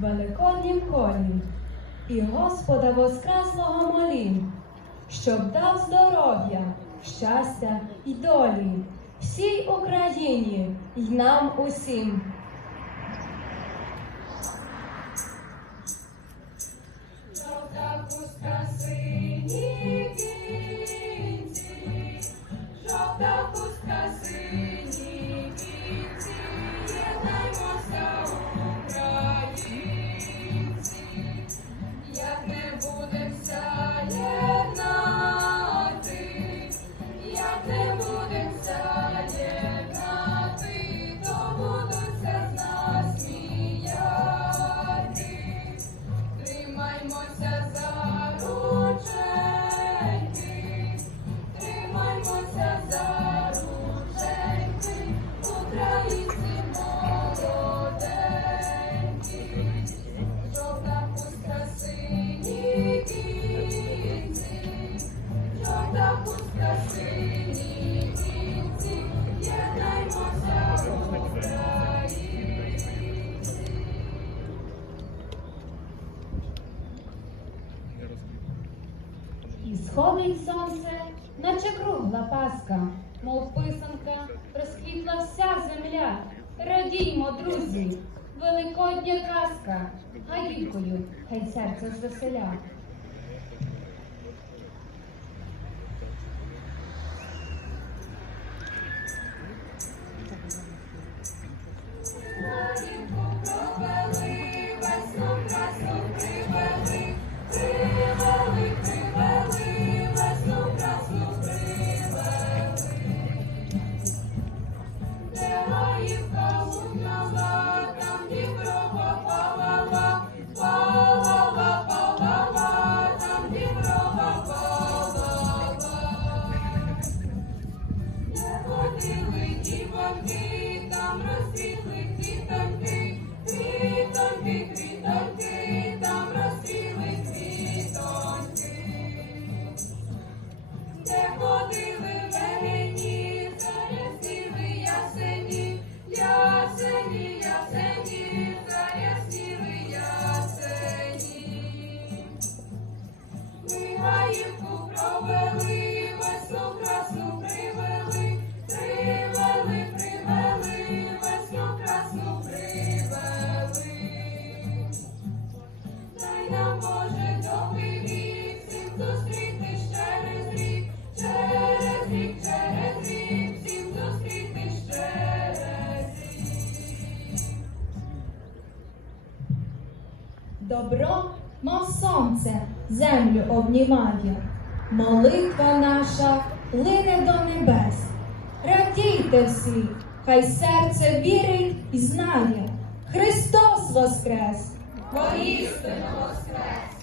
великоднім колі, і Господа Воскреслого молім, щоб дав здоров'я, щастя і долі всій Україні й нам усім. Жовта хустка сині сходить сонце, наче кругла паска, мов писанка, розквітла вся земля. Радіймо, друзі, великодня казка, гаївкою хай серце звеселя. Oh, no. Добро, мов сонце, землю обнімає, молитва наша лине до небес. Радійте всі, хай серце вірить і знає, Христос воскрес! Воістину воскрес!